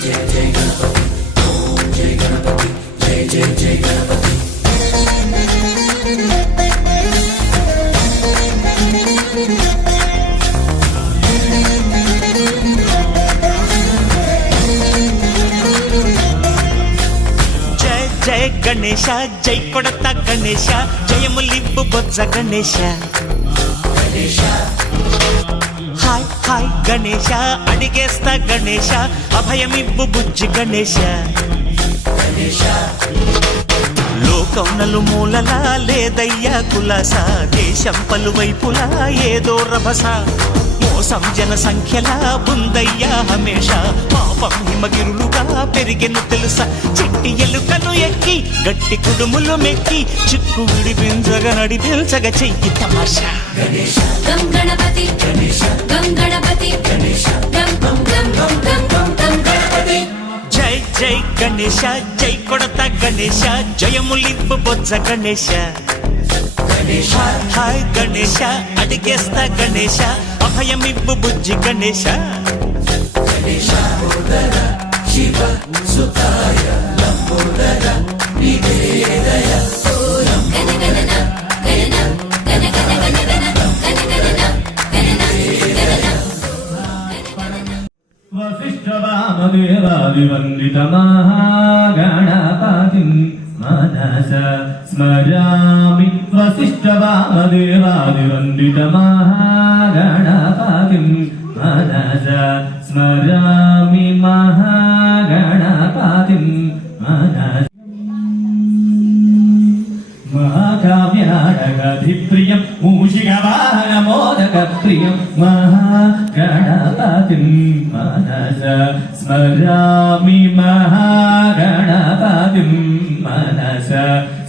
జయ గణేశ జై కొడత గణేశ జయములింపు బొజ్జ Ganesha hi hi Ganesha అడిగేస్తా Ganesha అభయమివ్వు బుజ్జి గణేశ లోకం నలుమూలలా లేదయ్యా కులాస దేశం పలువైపులా ఏదో రభస మోసం జన సంఖ్యలా ఉందయ్యా హమేష పాపం హిమగిరులుగా పెరిగెను తెలుసా చెట్టి ఎలుకను ఎక్కి గట్టి కుడుములు మెక్కి చిక్కు విడిపించగా నడిపించగా చెయ్యి తమాషా గం గణపతి గం గణపతి గం గం గం గం గం గం గణపతి జై జై గణేశ జై కొడత గణేశ జయములింపు బొజ్జ గణేశ హాయ్ గణేశ అడిగేస్తా గణేశ అభయమివ్వు బుజ్జి గణేశ శివ సుతాయ లంబోదర నివేదయ వశిష్ఠవామదేవాదివందిత మహాగణపతిం మనస స్మరామి వశిష్ఠవామదేవాదివందిత మహాగణపతిం మనస స్మరామి మహాగణపతిం మనస మహాకావ్యనాటకాధిప్రియం మూషికవాహనమోదకప్రియం మహాగణపతిం మనస స్మరామి మహాగణపతిం మనస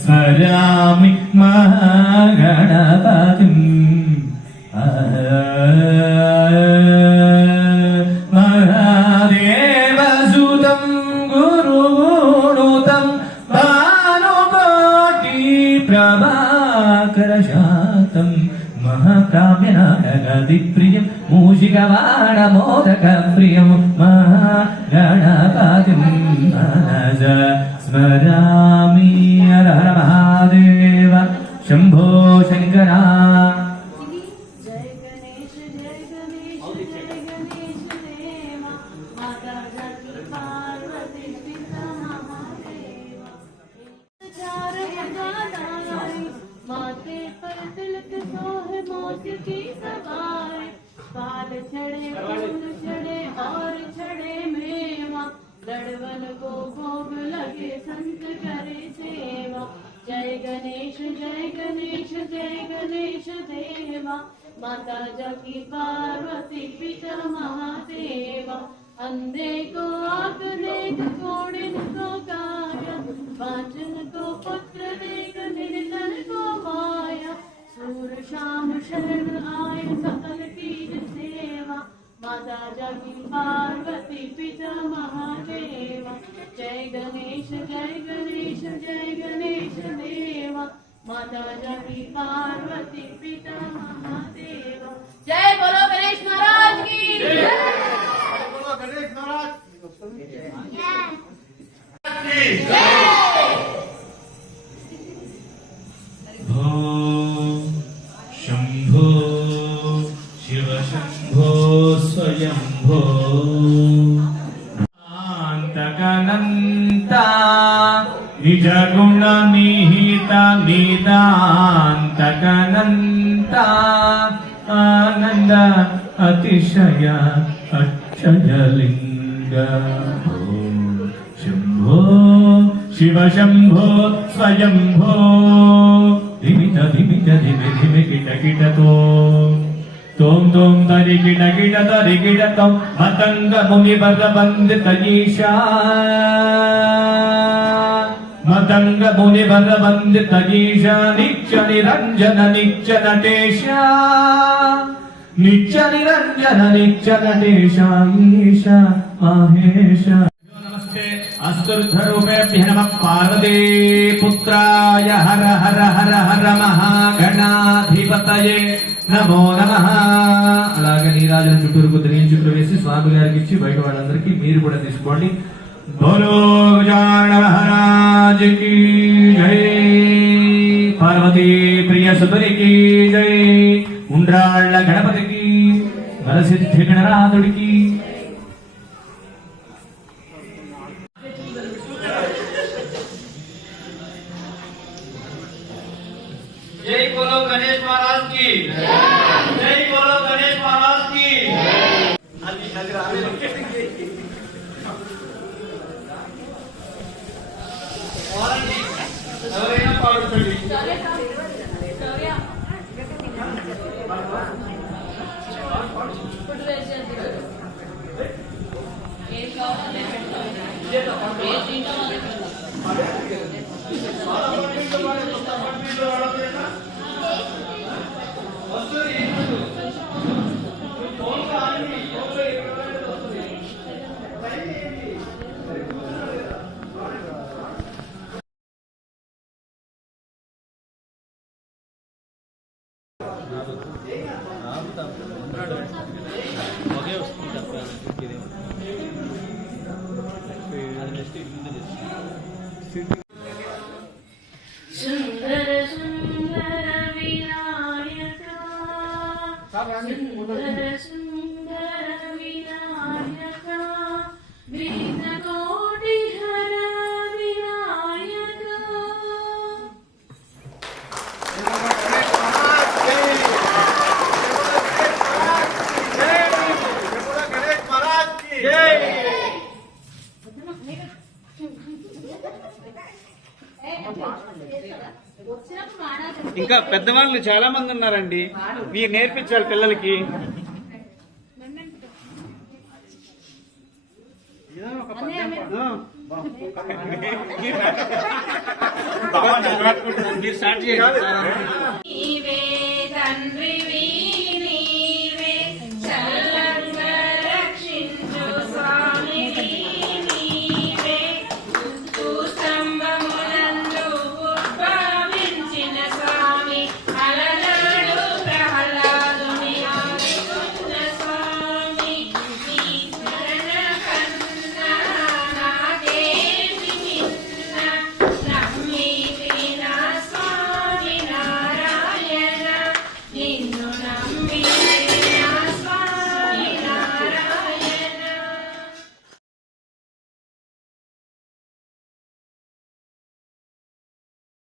స్మరామి మహాగణపతిం మహాదేవసుతం గురుగుణుతం ప్రభాకరశాతం మహాకావ్యనాటకాదిప్రియం మూషికవాణమోదకప్రియం మహాగణపతిం మనస స్మరామి హర హర మహాదేవ శంభో శంకర लड़वन को भोग लगे संत करे सेवा जय गणेश जय गणेश देवा माता जगी पार्वती पिता महादेवा अंधे को आँख देख कोड़िन को काया वाचन को पुत्र देख निर्धन को माया सूर शाम शरण आए सकल कीज सेवा माता जगी पार्वती पिता महादेवा जय गणेश देवा माता जगी पार्वती पिता महादेवा जय बोलो गणेश महाराज की जय बोलो गणेश महाराज की जय शंभो शिव शंभो स्वयंभो अंतकनंता निज गुण निहित निदांतकनंता आनंद अतिशय अक्षयलिंग शंभो शिव शंभो स्वयंभो धिमित धिमित धिमि धिमि किट किट तोम तोम तरि किट किट तरि किट तोम मतंग मुनि वर वंदित ईशा मतंग मुनि वर वंदित ईशा नित्य निरंजन नित्य नटेशा नित्य निरंजन नित्य नटेशा ईशा माहेशा अस्तुर्धरूपेभ्यः नमः पार्वती पुत्राय हर हर हर हर महागणाधिपतये नमो नमः। గాజుల చుట్టూరు కొద్దిగా చుట్టూ వేసి స్వామి గారికి ఇచ్చి బయట వాళ్ళందరికీ మీరు కూడా తీసుకోండి. బోలో గజానన మహారాజ్ కి జై, పార్వతీ ప్రియ సుతునికి జై, ఉండ్రాళ్ల గణపతికి, వరసిద్ధి గణనాథుడికి. जय बोलो गणेश महाराज की जय बोलो गणेश महाराज की ఎవరైనా పాడుతుంది ఫుడ్ వేస్ట్ చేసి ఏం కావాలో పెట్టాలి. ఏ తింటామో అదే పెట్టాలి. సుందర సుందర వినాయక, సుందర సుందర వినాయక, విఘ్న కోటి హర వినాయక. ఇంకా పెద్దవాళ్ళు చాలా మంది ఉన్నారండి, మీరు నేర్పించాలి పిల్లలకి. మీరు స్టార్ట్ చేయండి. నీవే తండ్రివి